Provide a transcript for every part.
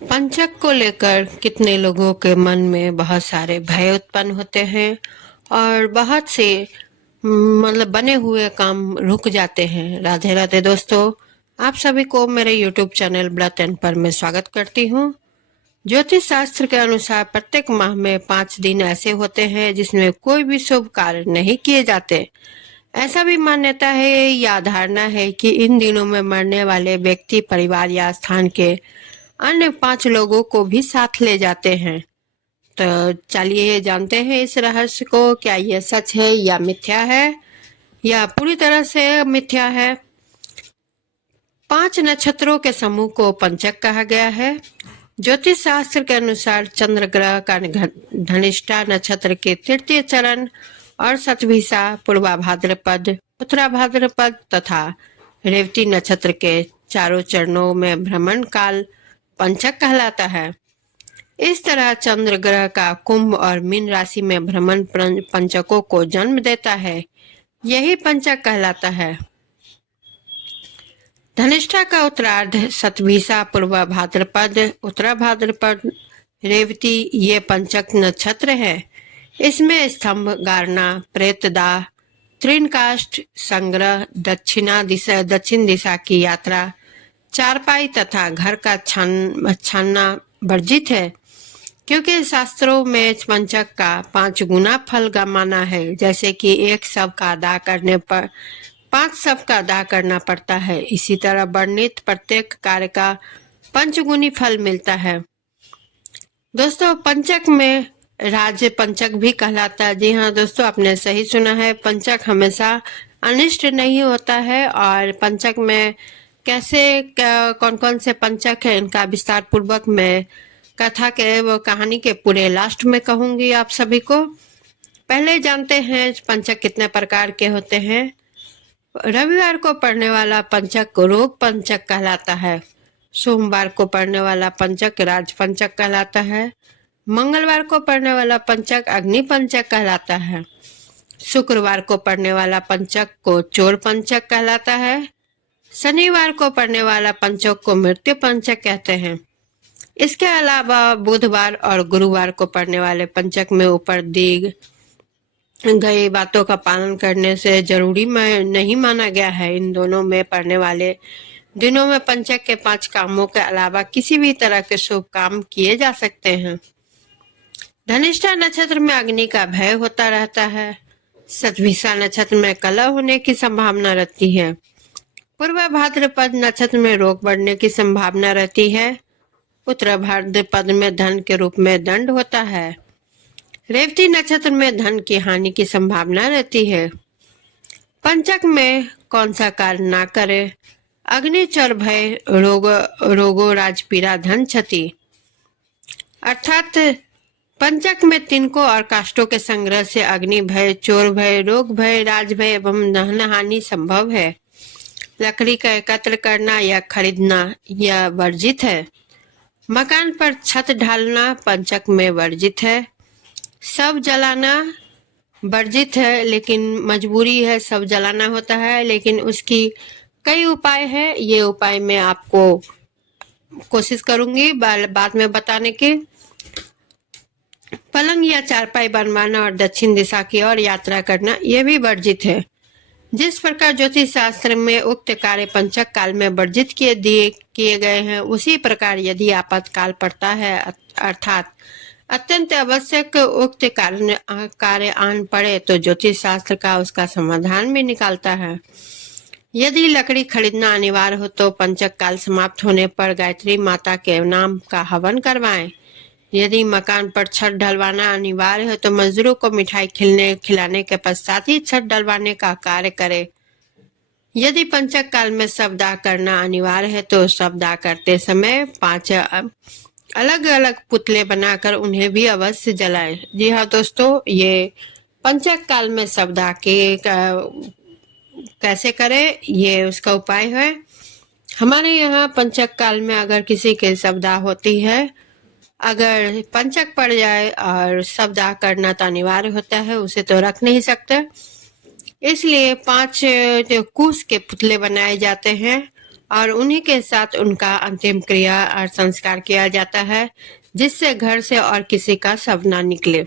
पंचक को लेकर कितने लोगों के मन में बहुत सारे भय उत्पन्न होते हैं और बहुत से मतलब बने हुए काम रुक जाते हैं। राधे राधे दोस्तों, आप सभी को मेरे YouTube चैनल ब्लड एंड पर मैं स्वागत करती हूँ। ज्योतिष शास्त्र के अनुसार प्रत्येक माह में 5 दिन ऐसे होते हैं जिसमें कोई भी शुभ कार्य नहीं किए जाते। ऐसा भी मान्यता है या धारणा है कि इन दिनों में मरने वाले व्यक्ति परिवार या स्थान के अन्य 5 लोगों को भी साथ ले जाते हैं। तो चलिए जानते हैं इस रहस्य को, क्या यह सच है या मिथ्या है या पूरी तरह से मिथ्या है। 5 नक्षत्रों के समूह को पंचक कहा गया है। ज्योतिष शास्त्र के अनुसार चंद्र ग्रह का धनिष्ठा नक्षत्र के तृतीय चरण और शतभिषा, पूर्वा भाद्रपद, उत्तरा भाद्रपद तथा रेवती नक्षत्र के चारों चरणों में भ्रमण काल पंचक कहलाता है। इस तरह चंद्र ग्रह का कुंभ और मीन राशि में भ्रमण पंचकों को जन्म देता है, यही पंचक कहलाता है। धनिष्ठा का उत्तरार्ध शतभिषा, पूर्वा भाद्रपद, उत्तरा भाद्रपद, रेवती ये पंचक नक्षत्र है। इसमें स्तंभ, गारना, प्रेतदाह, तृणकाष्ठ संग्रह, दक्षिण दिशा की यात्रा, चारपाई तथा घर का छानना वर्जित है, क्योंकि शास्त्रों में पंचक का 5 गुना फल माना है। जैसे कि एक शव का दाह करने पर 5 शव का दाह करना पड़ता है, इसी तरह वर्णित प्रत्येक कार्य का 5 गुनी फल मिलता है। दोस्तों, पंचक में राज पंचक भी कहलाता है। जी हाँ दोस्तों, आपने सही सुना है। पंचक हमेशा अनिष्ट नहीं होता है और पंचक में कैसे कौन कौन से पंचक है इनका विस्तार पूर्वक मैं कथा के वो कहानी के पूरे लास्ट में कहूंगी आप सभी को। पहले जानते हैं पंचक कितने प्रकार के होते हैं। रविवार को पढ़ने वाला पंचक रोग पंचक कहलाता है। सोमवार को पढ़ने वाला पंचक राज पंचक कहलाता है। मंगलवार को पढ़ने वाला पंचक अग्नि पंचक कहलाता है। शुक्रवार को पढ़ने वाला पंचक को चोर पंचक कहलाता है। शनिवार को पढ़ने वाला पंचक को मृत्यु पंचक कहते हैं। इसके अलावा बुधवार और गुरुवार को पढ़ने वाले पंचक में ऊपर दी गई बातों का पालन करने से जरूरी नहीं माना गया है। इन दोनों में पढ़ने वाले दिनों में पंचक के 5 कामों के अलावा किसी भी तरह के शुभ काम किए जा सकते हैं। धनिष्ठा नक्षत्र में अग्नि का भय होता रहता है। शतभिषा नक्षत्र में कलह होने की संभावना रहती है। पूर्व भाद्रपद नक्षत्र में रोग बढ़ने की संभावना रहती है। उत्तर भाद्रपद में धन के रूप में दंड होता है। रेवती नक्षत्र में धन की हानि की संभावना रहती है। पंचक में कौन सा कार्य ना करे। अग्नि, चोर भय, रोगो, राजपीड़ा, धन क्षति। अर्थात पंचक में तिनकों और काष्ठों के संग्रह से अग्नि भय, चोर भय, रोग भय, राज भय एवं धन हानि संभव है। लकड़ी का एकत्र करना या खरीदना यह वर्जित है। मकान पर छत ढालना पंचक में वर्जित है। सब जलाना वर्जित है, लेकिन मजबूरी है, सब जलाना होता है, लेकिन उसकी कई उपाय है। ये उपाय मैं आपको कोशिश करूंगी बाद में बताने की। पलंग या चारपाई बनवाना और दक्षिण दिशा की ओर यात्रा करना यह भी वर्जित है। जिस प्रकार ज्योतिष शास्त्र में उक्त कार्य पंचक काल में वर्जित किए गए हैं, उसी प्रकार यदि आपातकाल पड़ता है अर्थात अत्यंत आवश्यक उक्त कार्य आन पड़े तो ज्योतिष शास्त्र का उसका समाधान भी निकालता है। यदि लकड़ी खरीदना अनिवार्य हो तो पंचक काल समाप्त होने पर गायत्री माता के नाम का हवन करवाएं। यदि मकान पर छत ढलवाना अनिवार्य है तो मजदूरों को मिठाई खिलाने के पश्चात ही छत ढलवाने का कार्य करें। यदि पंचक काल में शवदाह करना अनिवार्य है तो शवदाह करते समय 5 अलग अलग पुतले बनाकर उन्हें भी अवश्य जलाएं। जी हाँ दोस्तों, ये पंचक काल में शवदाह के कैसे करें ये उसका उपाय है। हमारे यहाँ पंचक काल में अगर किसी के शवदाह होती है, अगर पंचक पड़ जाए और शवदाह करना तो अनिवार्य होता है, उसे तो रख नहीं सकते, इसलिए 5 जो कुश के पुतले बनाए जाते हैं और उन्हीं के साथ उनका अंतिम क्रिया और संस्कार किया जाता है, जिससे घर से और किसी का शव ना निकले।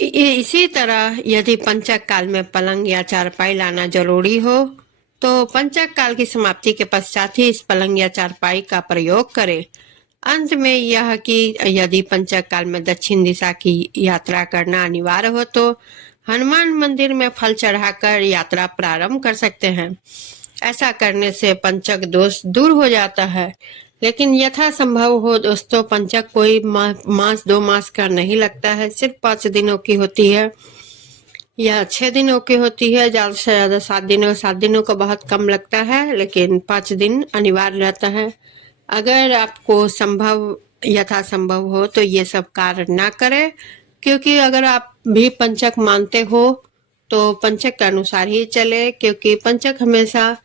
इसी तरह यदि पंचक काल में पलंग या चारपाई लाना जरूरी हो तो पंचक काल की समाप्ति के पश्चात ही इस पलंग या चारपाई का प्रयोग करें। अंत में यह कि यदि पंचक काल में दक्षिण दिशा की यात्रा करना अनिवार्य हो तो हनुमान मंदिर में फल चढ़ाकर यात्रा प्रारंभ कर सकते हैं। ऐसा करने से पंचक दोष दूर हो जाता है। लेकिन यथा संभव हो दोस्तों, पंचक कोई मास 2 मास का नहीं लगता है, सिर्फ 5 दिनों की होती है या 6 दिनों की होती है, ज्यादा से ज्यादा 7 दिनों का बहुत कम लगता है, लेकिन 5 दिन अनिवार्य रहता है। अगर आपको यथा संभव हो तो ये सब कार्य ना करें, क्योंकि अगर आप भी पंचक मानते हो तो पंचक के अनुसार ही चले, क्योंकि पंचक हमेशा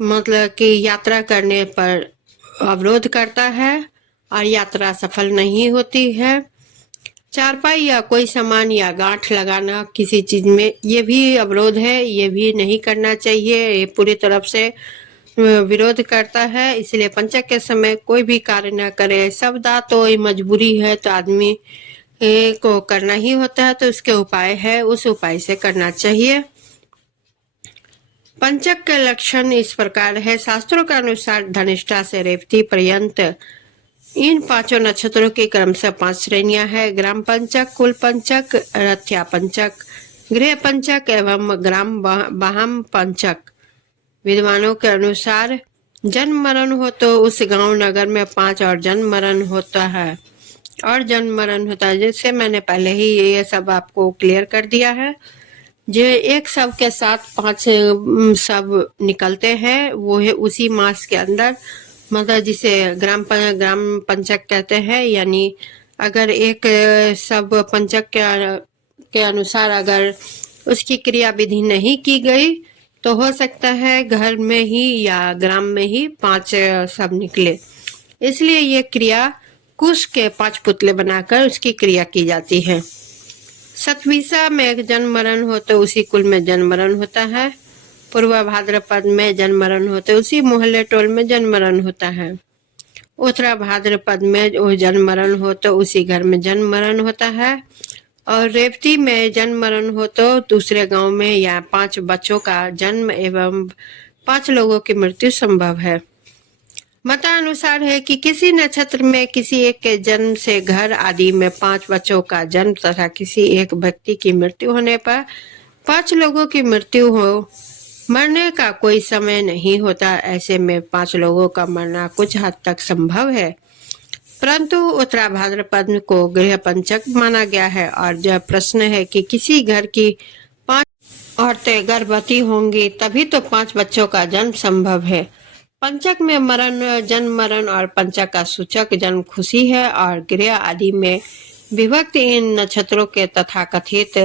मतलब कि यात्रा करने पर अवरोध करता है और यात्रा सफल नहीं होती है। चारपाई या कोई सामान या गांठ लगाना किसी चीज में, ये भी अवरोध है, ये भी नहीं करना चाहिए, ये पूरी तरफ से विरोध करता है। इसलिए पंचक के समय कोई भी कार्य न करे। सबदा तो ये मजबूरी है तो आदमी को करना ही होता है, तो उसके उपाय है, उस उपाय से करना चाहिए। पंचक के लक्षण इस प्रकार है। शास्त्रों के अनुसार धनिष्ठा से रेवती पर्यंत इन 5 नक्षत्रों की क्रमशः 5 श्रेणियां हैं: ग्राम पंचक, कुल पंचक, रथ्या पंचक, गृह पंचक एवं ग्राम बाहम पंचक। विद्वानों के अनुसार जन्म मरण हो तो उस गांव नगर में 5 और जन्म मरण होता है जैसे मैंने पहले ही ये सब आपको क्लियर कर दिया है। जो एक शव के साथ 5 शव निकलते हैं वो है उसी मास के अंदर, मतलब जिसे ग्राम पंचक कहते हैं। यानी अगर एक शव पंचक के अनुसार अगर उसकी क्रिया विधि नहीं की गई तो हो सकता है घर में ही या ग्राम में ही 5 शव निकले। इसलिए ये क्रिया कुश के 5 पुतले बनाकर उसकी क्रिया की जाती है। सतविसा में जन्म मरण हो तो उसी कुल में जन्म मरण होता है। पूर्व भाद्रपद में जन्म मरण हो तो उसी मोहल्ले टोल में जन्म मरण होता है। उत्तरा भाद्रपद में वो जन्म मरण हो तो उसी घर में जन्म मरण होता है। और रेवती में जन्म मरण हो तो दूसरे गांव में या 5 बच्चों का जन्म एवं 5 लोगों की मृत्यु संभव है। मतानुसार है कि किसी नक्षत्र में किसी एक के जन्म से घर आदि में 5 बच्चों का जन्म तथा किसी एक व्यक्ति की मृत्यु होने पर 5 लोगों की मृत्यु हो। मरने का कोई समय नहीं होता, ऐसे में 5 लोगों का मरना कुछ हद तक संभव है। परंतु उत्तरा भाद्रपद को गृह पंचक माना गया है। और जब प्रश्न है कि किसी घर की 5 औरतें गर्भवती होंगी तभी तो 5 बच्चों का जन्म संभव है। पंचक में मरण, जन्म मरण और पंचक का सूचक जन्म खुशी है और गृह आदि में विभक्त इन नक्षत्रों के तथाकथित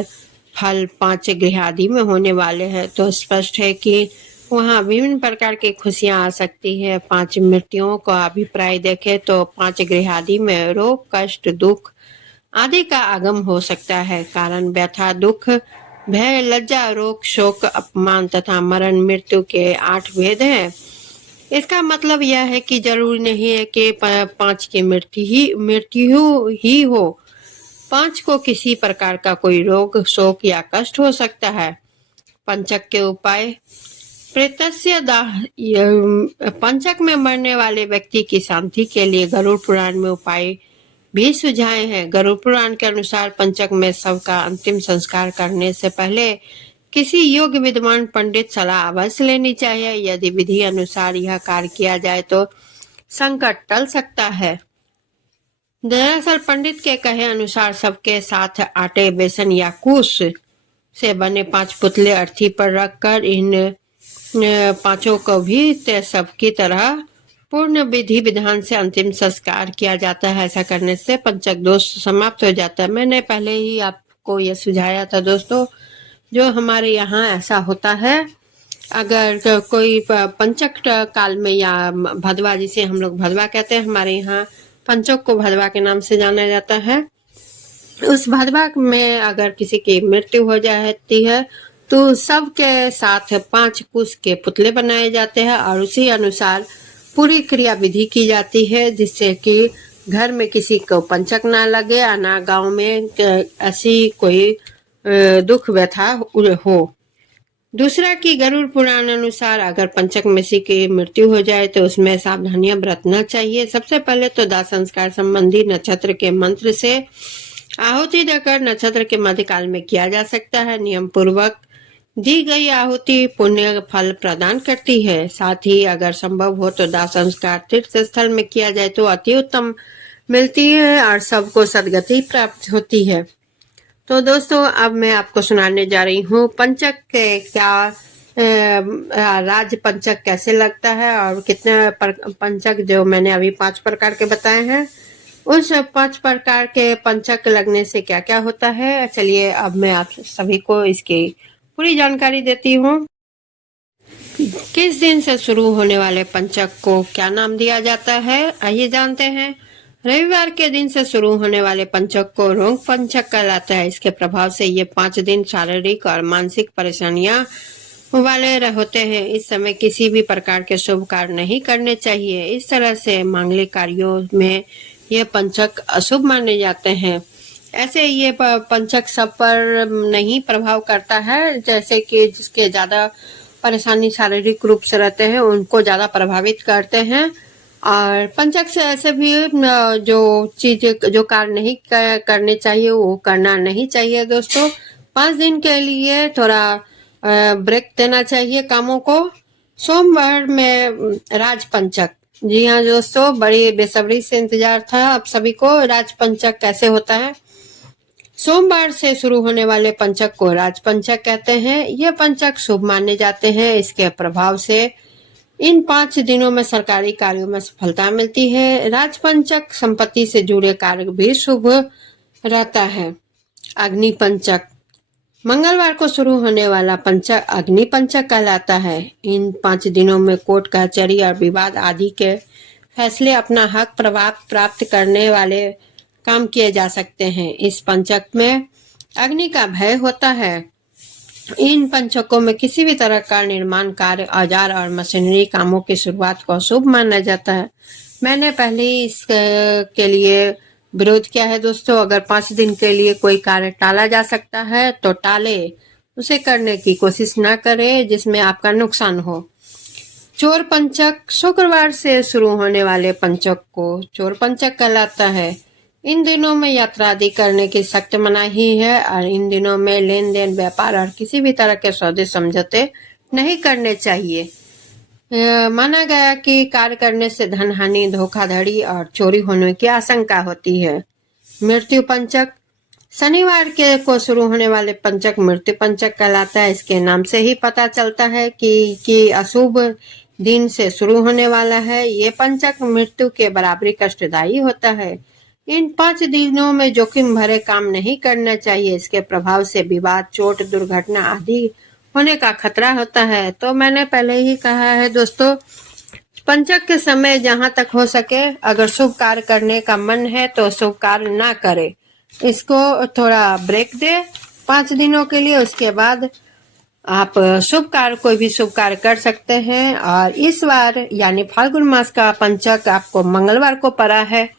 फल 5 गृह आदि में होने वाले हैं। तो स्पष्ट है कि वहाँ विभिन्न प्रकार की खुशियां आ सकती है। 5 मृत्युओं का अभिप्राय देखें तो 5 गृह आदि में रोग, कष्ट, दुख आदि का आगम हो सकता है। कारण व्यथा, दुख, भय, लज्जा, रोग, शोक, अपमान तथा मरण मृत्यु के 8 भेद हैं। इसका मतलब यह है कि जरूरी नहीं है कि 5 की मृत्यु ही हो। 5 को किसी प्रकार का कोई रोग, शोक या कष्ट हो सकता है। पंचक के उपाय। प्रेतस्य दाह। पंचक में मरने वाले व्यक्ति की शांति के लिए गरुड़ पुराण में उपाय भी सुझाए हैं। गरुड़ पुराण के अनुसार पंचक में शव का अंतिम संस्कार करने से पहले किसी योग्य विद्वान पंडित सलाह अवश्य लेनी चाहिए। यदि विधि अनुसार यह कार्य किया जाए तो संकट टल सकता है। दरअसल पंडित के कहे अनुसार सबके साथ आटे, बेसन या कुश से बने 5 पुतले अर्थी पर रखकर इन 5 को भी सबकी तरह पूर्ण विधि विधान से अंतिम संस्कार किया जाता है। ऐसा करने से पंचक दोष समाप्त हो जाता है। मैंने पहले ही आपको यह सुझाया था दोस्तों, जो हमारे यहाँ ऐसा होता है। अगर कोई पंचक काल में या भदवा, जिसे हम लोग भदवा कहते हैं, हमारे यहाँ पंचक को भदवा के नाम से जाना जाता है। उस भदवा में अगर किसी की मृत्यु हो जाती है तो सबके साथ 5 कुश के पुतले बनाए जाते हैं और उसी अनुसार पूरी क्रिया विधि की जाती है, जिससे कि घर में किसी को पंचक ना लगे और ना गांव में ऐसी कोई दुख व्यथा हो। दूसरा कि गरुड़ पुराण अनुसार अगर पंचक में से की मृत्यु हो जाए तो उसमें सावधानियां बरतना चाहिए। सबसे पहले तो दाह संस्कार संबंधी नक्षत्र के मंत्र से आहुति देकर नक्षत्र के मध्यकाल में किया जा सकता है। नियम पूर्वक दी गई आहुति पुण्य फल प्रदान करती है। साथ ही अगर संभव हो तो दाह संस्कार तीर्थ स्थल में किया जाए तो अति उत्तम मिलती है और सबको सदगति प्राप्त होती है। तो दोस्तों, अब मैं आपको सुनाने जा रही हूँ पंचक के क्या राज पंचक कैसे लगता है और कितने पंचक जो मैंने अभी 5 प्रकार के बताए हैं, उस 5 प्रकार के पंचक लगने से क्या क्या होता है। चलिए अब मैं आप सभी को इसकी पूरी जानकारी देती हूँ। किस दिन से शुरू होने वाले पंचक को क्या नाम दिया जाता है, आइए जानते हैं। रविवार के दिन से शुरू होने वाले पंचक को रोग पंचक कहलाता है। इसके प्रभाव से ये 5 दिन शारीरिक और मानसिक परेशानियां वाले होते हैं। इस समय किसी भी प्रकार के शुभ कार्य नहीं करने चाहिए। इस तरह से मांगलिक कार्यों में ये पंचक अशुभ माने जाते हैं। ऐसे ये पंचक सब पर नहीं प्रभाव करता है, जैसे कि जिसके ज्यादा परेशानी शारीरिक रूप से रहते हैं उनको ज्यादा प्रभावित करते हैं। और पंचक से ऐसे भी जो चीज जो कार्य नहीं करने चाहिए वो करना नहीं चाहिए। दोस्तों, 5 दिन के लिए थोड़ा ब्रेक देना चाहिए कामों को। सोमवार में राज पंचक, जी हाँ दोस्तों, बड़ी बेसब्री से इंतजार था आप सभी को। राज पंचक कैसे होता है? सोमवार से शुरू होने वाले पंचक को राज पंचक कहते हैं। ये पंचक शुभ माने जाते हैं। इसके प्रभाव से इन 5 दिनों में सरकारी कार्यों में सफलता मिलती है। राजपंचक संपत्ति से जुड़े कार्य भी शुभ रहता है। अग्नि पंचक, मंगलवार को शुरू होने वाला पंचक अग्नि पंचक कहलाता है। इन 5 दिनों में कोर्ट कचहरी और विवाद आदि के फैसले अपना हक प्राप्त करने वाले काम किए जा सकते हैं। इस पंचक में अग्नि का भय होता है। इन पंचकों में किसी भी तरह का निर्माण कार्य, औजार और मशीनरी कामों की शुरुआत को शुभ माना जाता है। मैंने पहले ही इसके लिए विरोध किया है दोस्तों। अगर 5 दिन के लिए कोई कार्य टाला जा सकता है तो टाले, उसे करने की कोशिश ना करें जिसमें आपका नुकसान हो। चोर पंचक, शुक्रवार से शुरू होने वाले पंचक को चोर पंचक कहलाता है। इन दिनों में यात्रा आदि करने की सख्त मनाही है और इन दिनों में लेन देन, व्यापार और किसी भी तरह के सौदे समझौते नहीं करने चाहिए। माना गया कि कार्य करने से धन हानि, धोखाधड़ी और चोरी होने की आशंका होती है। मृत्यु पंचक, शनिवार के को शुरू होने वाले पंचक मृत्यु पंचक कहलाता है। इसके नाम से ही पता चलता है कि अशुभ दिन से शुरू होने वाला है। ये पंचक मृत्यु के बराबरी कष्टदायी होता है। इन 5 दिनों में जोखिम भरे काम नहीं करना चाहिए। इसके प्रभाव से विवाद, चोट, दुर्घटना आदि होने का खतरा होता है। तो मैंने पहले ही कहा है दोस्तों, पंचक के समय जहां तक हो सके अगर शुभ कार्य करने का मन है तो शुभ कार्य ना करे, इसको थोड़ा ब्रेक दे 5 दिनों के लिए। उसके बाद आप शुभ कार्य, कोई भी शुभ कार्य कर सकते हैं। और इस बार यानी फाल्गुन मास का पंचक आपको मंगलवार को पड़ा है।